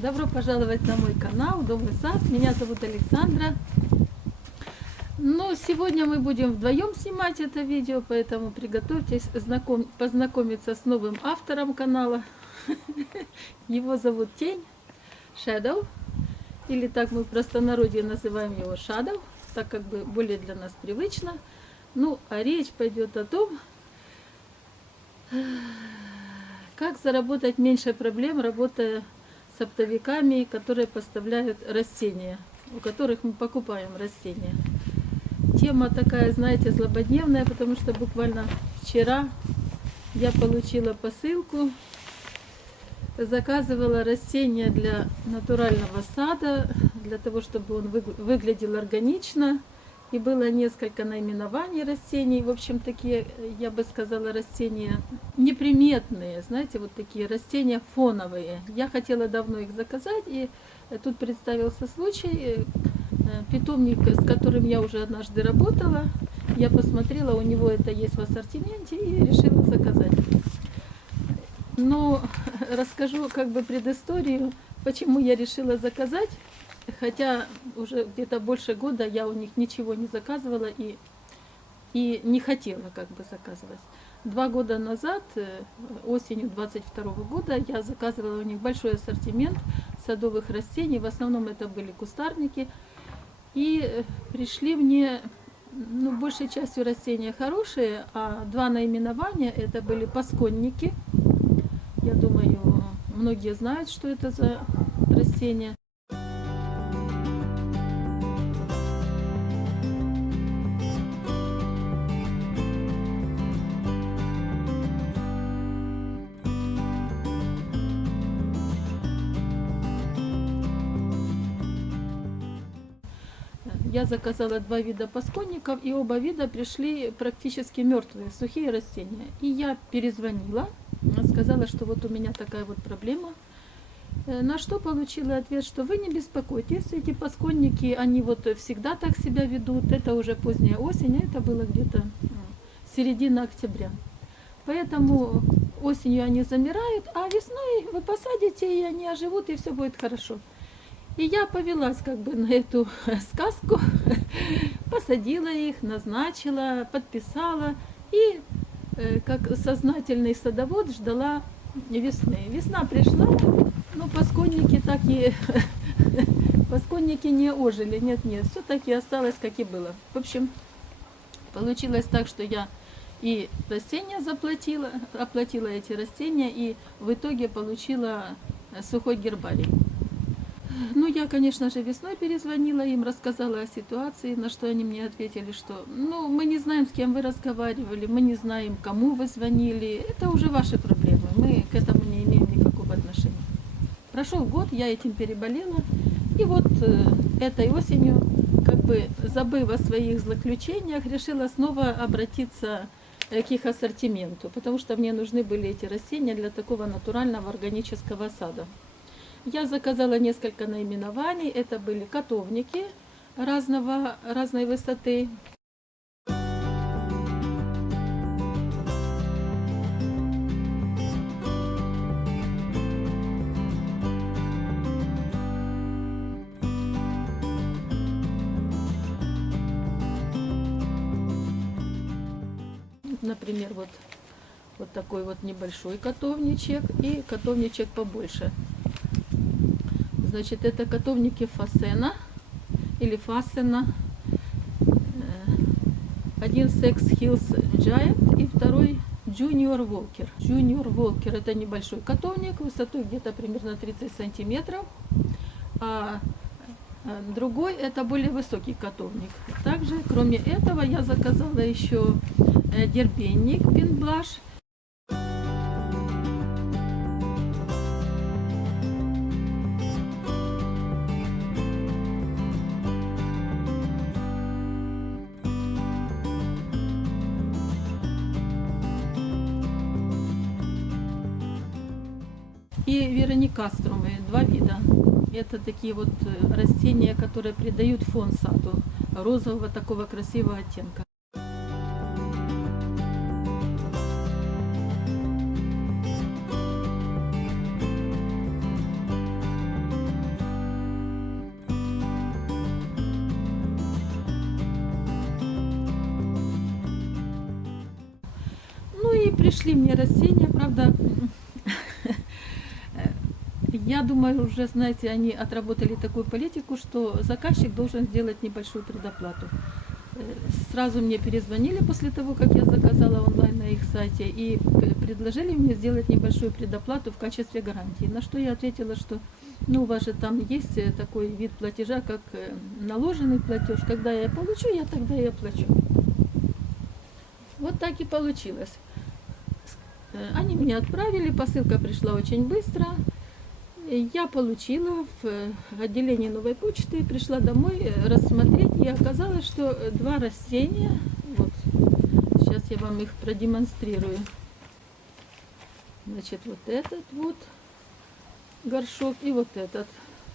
Добро пожаловать на мой канал Дом и сад. Меня зовут Александра. Но сегодня мы будем вдвоем снимать это видео, поэтому приготовьтесь познакомиться с новым автором канала. Его зовут Тень, Shadow, или так мы в простонародье называем его Shadow, так как бы более для нас привычно. Ну, а речь пойдет о том, как заработать меньше проблем, работая с оптовиками, которые поставляют растения, у которых мы покупаем растения. Тема такая, знаете, злободневная, потому что буквально вчера я получила посылку, заказывала растения для натурального сада, для того, чтобы он выглядел органично. И было несколько наименований растений, в общем, такие, я бы сказала, растения неприметные, знаете, вот такие растения фоновые. Я хотела давно их заказать, и тут представился случай, питомник, с которым я уже однажды работала, я посмотрела, у него это есть в ассортименте, и решила заказать. Но расскажу как бы предысторию, почему я решила заказать. Хотя уже где-то больше года я у них ничего не заказывала и не хотела как бы заказывать. 2 года назад, осенью 22 года, я заказывала у них большой ассортимент садовых растений. В основном это были кустарники. И пришли мне, ну, большей частью растения хорошие, а 2 наименования это были пасконники. Я думаю, многие знают, что это за растения. Я заказала 2 вида пасконников, и оба вида пришли практически мертвые, сухие растения. И я перезвонила, сказала, что вот у меня такая вот проблема. На что получила ответ, что вы не беспокойтесь, эти пасконники, они вот всегда так себя ведут. Это уже поздняя осень, а это было где-то середина октября. Поэтому осенью они замирают, а весной вы посадите, и они оживут, и все будет хорошо. И я повелась как бы на эту сказку, посадила их, назначила, подписала и как сознательный садовод ждала весны. Весна пришла, но пасконники так и пасконники не ожили, нет, все таки осталось как и было. В общем, получилось так, что я и растения оплатила эти растения, и в итоге получила сухой гербарий. Ну, я, конечно же, весной перезвонила им, рассказала о ситуации, на что они мне ответили, что, ну, мы не знаем, с кем вы разговаривали, мы не знаем, кому вы звонили, это уже ваши проблемы, мы к этому не имеем никакого отношения. Прошел год, я этим переболела, и вот этой осенью, как бы забыв о своих злоключениях, решила снова обратиться к их ассортименту, потому что мне нужны были эти растения для такого натурального органического сада. Я заказала несколько наименований. Это были котовники разной высоты. Например, вот такой вот небольшой котовничек и котовничек побольше. Значит, это котовники Фасена или Фасена. Один Sex Hills Giant и второй Junior Walker. Junior Walker это небольшой котовник, высотой где-то примерно 30 сантиметров. А другой это более высокий котовник. Также, кроме этого, я заказала еще дербенник Пинблаш. И вероникаструмы, 2 вида. Это такие вот растения, которые придают фон саду, розового такого красивого оттенка. Ну и пришли мне растения, правда, я думаю, уже, знаете, они отработали такую политику, что заказчик должен сделать небольшую предоплату. Сразу мне перезвонили после того, как я заказала онлайн на их сайте, и предложили мне сделать небольшую предоплату в качестве гарантии. На что я ответила, что ну, у вас же там есть такой вид платежа, как наложенный платеж. Когда я получу, я тогда и оплачу. Вот так и получилось. Они мне отправили, посылка пришла очень быстро. Я получила в отделении новой почты, пришла домой рассмотреть, и оказалось, что два растения, вот, сейчас я вам их продемонстрирую. Значит, вот этот вот горшок и вот этот.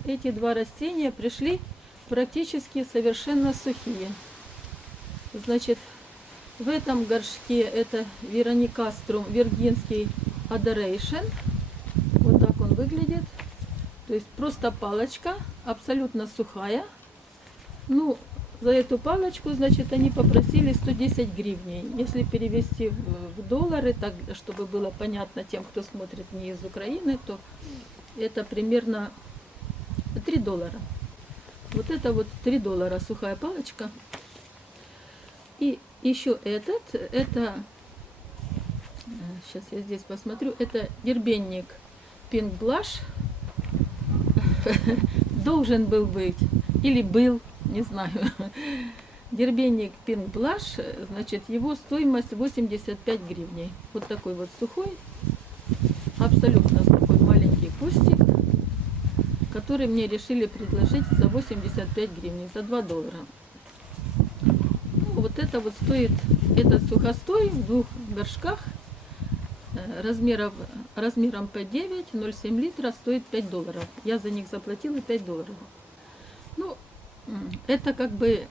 Эти два растения пришли практически совершенно сухие. Значит, в этом горшке это Вероникаструм Виргинский Adoration. Вот так он выглядит. То есть просто палочка, абсолютно сухая. Ну, за эту палочку, значит, они попросили 110 гривней. Если перевести в доллары, так, чтобы было понятно тем, кто смотрит не из Украины, то это примерно 3 доллара. Вот это вот 3 доллара сухая палочка. И еще это, сейчас я здесь посмотрю, это дербенник Pink Blush. Должен был быть, или был, не знаю. Дербенник Pink Blush, значит, его стоимость 85 гривней. Вот такой вот сухой, абсолютно сухой маленький кустик, который мне решили предложить за 85 гривен, за 2 доллара. Ну, вот это вот стоит, этот сухостой в 2 горшках, размером P9, 0,7 литра, стоит 5 долларов. Я за них заплатила 5 долларов. Ну, это как бы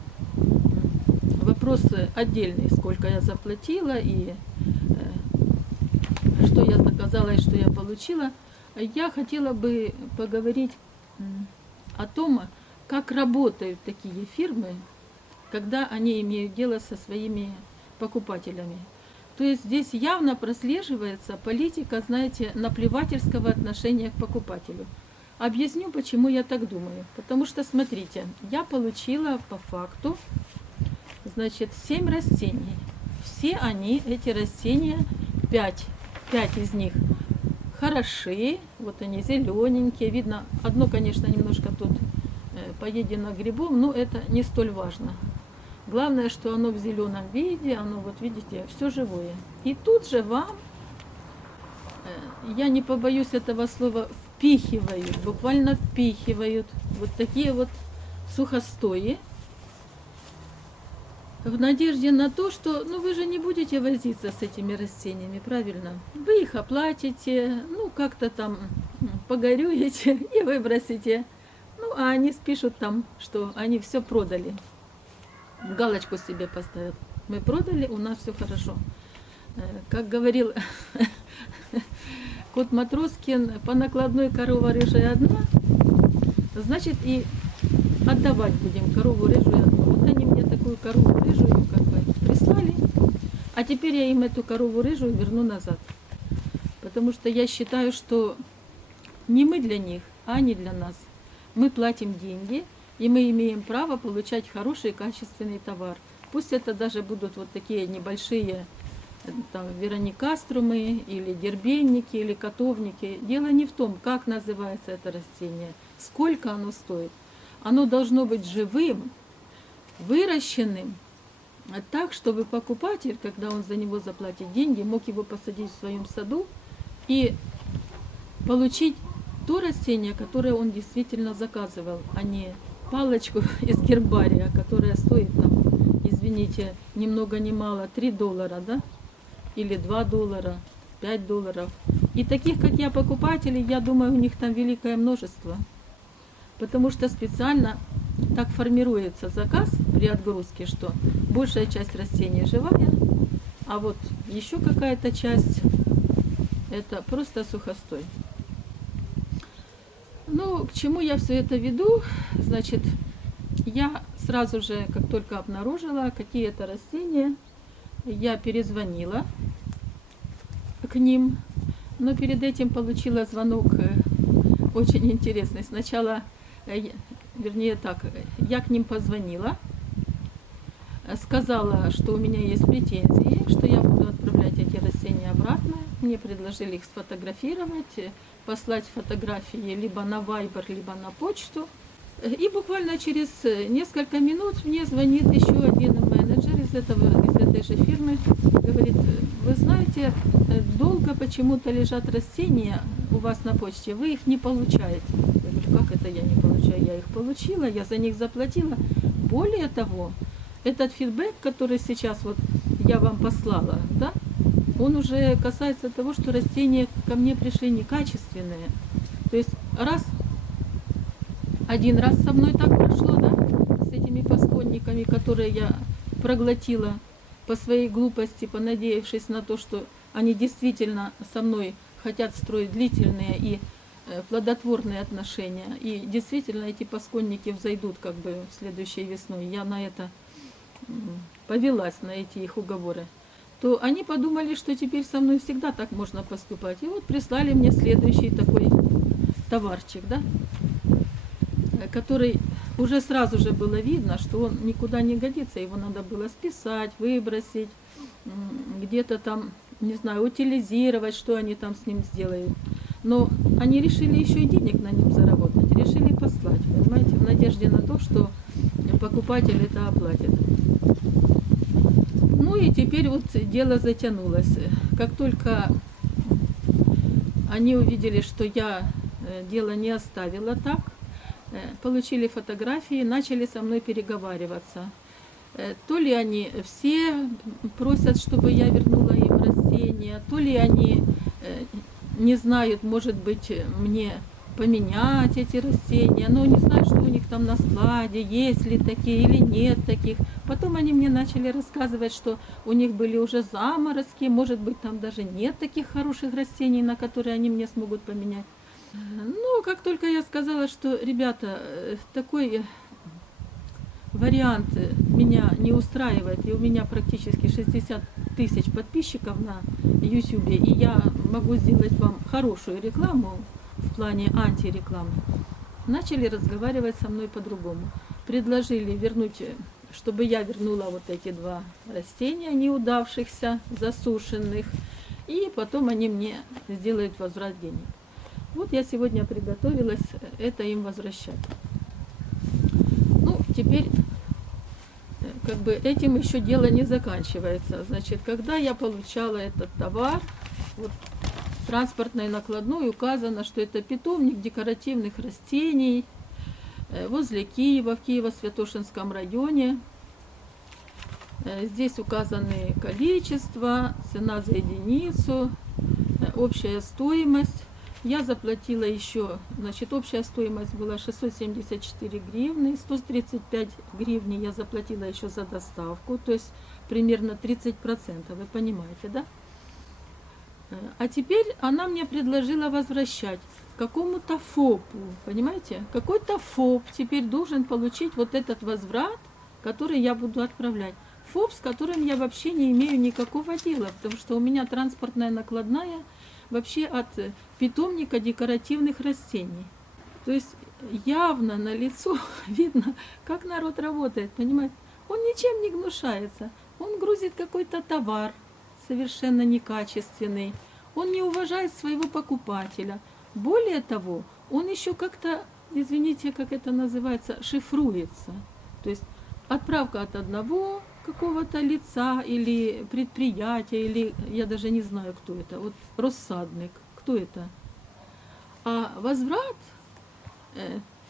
вопрос отдельный, сколько я заплатила и что я заказала и что я получила. Я хотела бы поговорить о том, как работают такие фирмы, когда они имеют дело со своими покупателями. То есть здесь явно прослеживается политика, знаете, наплевательского отношения к покупателю. Объясню, почему я так думаю. Потому что, смотрите, я получила по факту, значит, 7 растений. Все они, эти растения, 5 из них хороши, вот они зелененькие. Видно, одно, конечно, немножко тут поедено грибом, но это не столь важно. Главное, что оно в зеленом виде, оно, вот видите, все живое. И тут же вам, я не побоюсь этого слова, впихивают, буквально впихивают вот такие вот сухостои, в надежде на то, что, ну, вы же не будете возиться с этими растениями, правильно? Вы их оплатите, ну, как-то там погорюете и выбросите. Ну, а они спишут там, что они все продали. Галочку себе поставят. Мы продали, у нас все хорошо. Как говорил кот Матроскин, по накладной корова рыжая одна, значит и отдавать будем корову рыжую одну. Вот они мне такую корову рыжую как бы прислали, а теперь я им эту корову рыжую верну назад. Потому что я считаю, что не мы для них, а они для нас. Мы платим деньги, и мы имеем право получать хороший качественный товар. Пусть это даже будут вот такие небольшие там, вероникаструмы, или дербенники, или котовники. Дело не в том, как называется это растение, сколько оно стоит. Оно должно быть живым, выращенным, так, чтобы покупатель, когда он за него заплатит деньги, мог его посадить в своем саду и получить то растение, которое он действительно заказывал, а не палочку из гербария, которая стоит там, извините, ни много ни мало, 3 доллара, да? Или 2 доллара, 5 долларов. И таких, как я, покупателей, я думаю, у них там великое множество. Потому что специально так формируется заказ при отгрузке, что большая часть растений живая, а вот еще какая-то часть это просто сухостой. Ну, к чему я все это веду? Значит, я сразу же, как только обнаружила какие-то растения, я перезвонила к ним, но перед этим получила звонок очень интересный. Сначала, вернее так, я к ним позвонила, сказала, что у меня есть претензии, что я буду отправлять эти растения обратно. Мне предложили их сфотографировать, послать фотографии либо на Viber, либо на почту. И буквально через несколько минут мне звонит еще один менеджер из этой же фирмы. Говорит, вы знаете, долго почему-то лежат растения у вас на почте, вы их не получаете. Я говорю, как это я не получаю? Я их получила, я за них заплатила. Более того, этот фидбэк, который сейчас вот я вам послала, да, он уже касается того, что растения ко мне пришли некачественные. То есть один раз со мной так прошло, да, с этими пасконниками, которые я проглотила по своей глупости, понадеявшись на то, что они действительно со мной хотят строить длительные и плодотворные отношения. И действительно эти пасконники взойдут как бы следующей весной. Я на это повелась, на эти их уговоры. То они подумали, что теперь со мной всегда так можно поступать. И вот прислали мне следующий такой товарчик, да, который уже сразу же было видно, что он никуда не годится. Его надо было списать, выбросить, где-то там, не знаю, утилизировать, что они там с ним сделают. Но они решили еще и денег на нем заработать, решили послать, понимаете, в надежде на то, что покупатель это оплатит. Ну и теперь вот дело затянулось. Как только они увидели, что я дело не оставила так, получили фотографии, начали со мной переговариваться. То ли они все просят, чтобы я вернула им растения, то ли они не знают, может быть, мне поменять эти растения, но не знаю, что у них там на складе, есть ли такие или нет таких. Потом они мне начали рассказывать, что у них были уже заморозки, может быть, там даже нет таких хороших растений, на которые они мне смогут поменять. Ну, как только я сказала, что, ребята, такой вариант меня не устраивает, и у меня практически 60 тысяч подписчиков на YouTube, и я могу сделать вам хорошую рекламу в плане антирекламы, начали разговаривать со мной по-другому. Предложили вернуть, чтобы я вернула вот эти 2 растения неудавшихся, засушенных, и потом они мне сделают возврат денег. Вот я сегодня приготовилась это им возвращать. Ну, теперь, как бы этим еще дело не заканчивается. Значит, когда я получала этот товар, вот, в транспортной накладной указано, что это питомник декоративных растений возле Киева, в Киево-Святошинском районе. Здесь указаны количество, цена за единицу, общая стоимость. Я заплатила еще, значит, общая стоимость была 674 гривны, 135 гривен я заплатила еще за доставку, то есть примерно 30%, вы понимаете, да? А теперь она мне предложила возвращать какому-то ФОПу, понимаете? Какой-то ФОП теперь должен получить вот этот возврат, который я буду отправлять. ФОП, с которым я вообще не имею никакого дела, потому что у меня транспортная накладная вообще от питомника декоративных растений. То есть явно на лицо видно, как народ работает, понимаете? Он ничем не гнушается, он грузит какой-то товар совершенно некачественный, он не уважает своего покупателя. Более того, он еще как-то, извините, как это называется, шифруется. То есть отправка от одного какого-то лица или предприятия, или я даже не знаю, кто это, вот рассадник, кто это. А возврат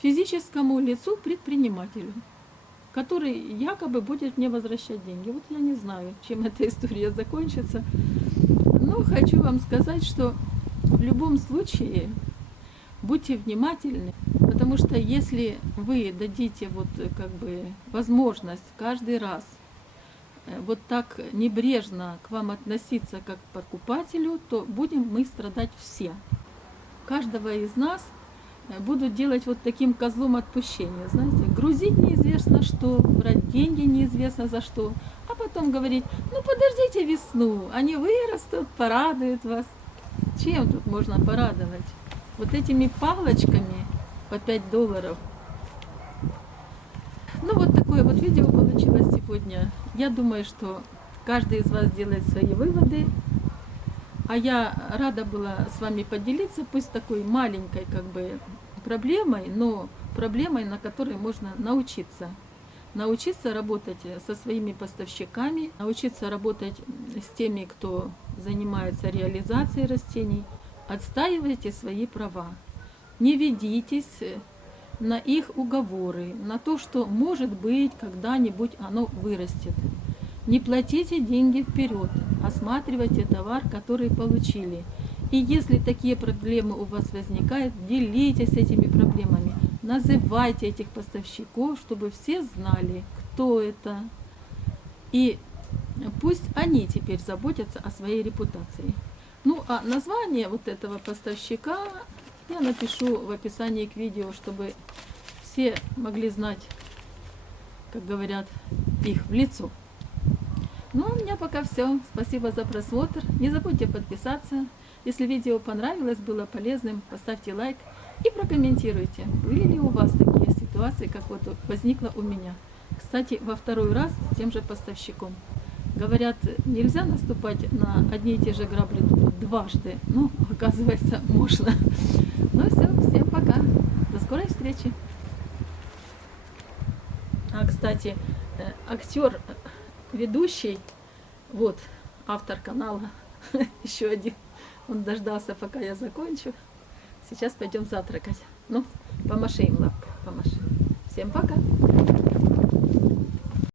физическому лицу, предпринимателю, который якобы будет мне возвращать деньги. Вот я не знаю, чем эта история закончится. Но хочу вам сказать, что в любом случае будьте внимательны, потому что если вы дадите вот как бы возможность каждый раз вот так небрежно к вам относиться как к покупателю, то будем мы страдать все. Каждого из нас будут делать вот таким козлом отпущения, знаете, грузить неизвестно что, брать деньги неизвестно за что, а потом потом говорить, ну подождите весну, они вырастут, порадуют вас. Чем тут можно порадовать? Вот этими палочками по $5. Ну вот такое вот видео получилось сегодня. Я думаю, что каждый из вас делает свои выводы. А я рада была с вами поделиться, пусть такой маленькой как бы проблемой, но проблемой, на которой можно научиться. Научиться работать со своими поставщиками, научиться работать с теми, кто занимается реализацией растений. Отстаивайте свои права. Не ведитесь на их уговоры, на то, что может быть когда-нибудь оно вырастет. Не платите деньги вперед, осматривайте товар, который получили. И если такие проблемы у вас возникают, делитесь этими проблемами. Называйте этих поставщиков, чтобы все знали, кто это. И пусть они теперь заботятся о своей репутации. Ну, а название вот этого поставщика я напишу в описании к видео, чтобы все могли знать, как говорят, их в лицо. Ну, а у меня пока все. Спасибо за просмотр. Не забудьте подписаться. Если видео понравилось, было полезным, поставьте лайк и прокомментируйте, были ли у вас такие ситуации, как вот возникла у меня. Кстати, во второй раз с тем же поставщиком. Говорят, нельзя наступать на одни и те же грабли дважды. Но, оказывается, можно. Ну все, всем пока. До скорой встречи. А, кстати, актер, ведущий, вот, автор канала, еще один, он дождался, пока я закончу. Сейчас пойдем завтракать. Ну, помаши им лапкой, помаши. Всем пока.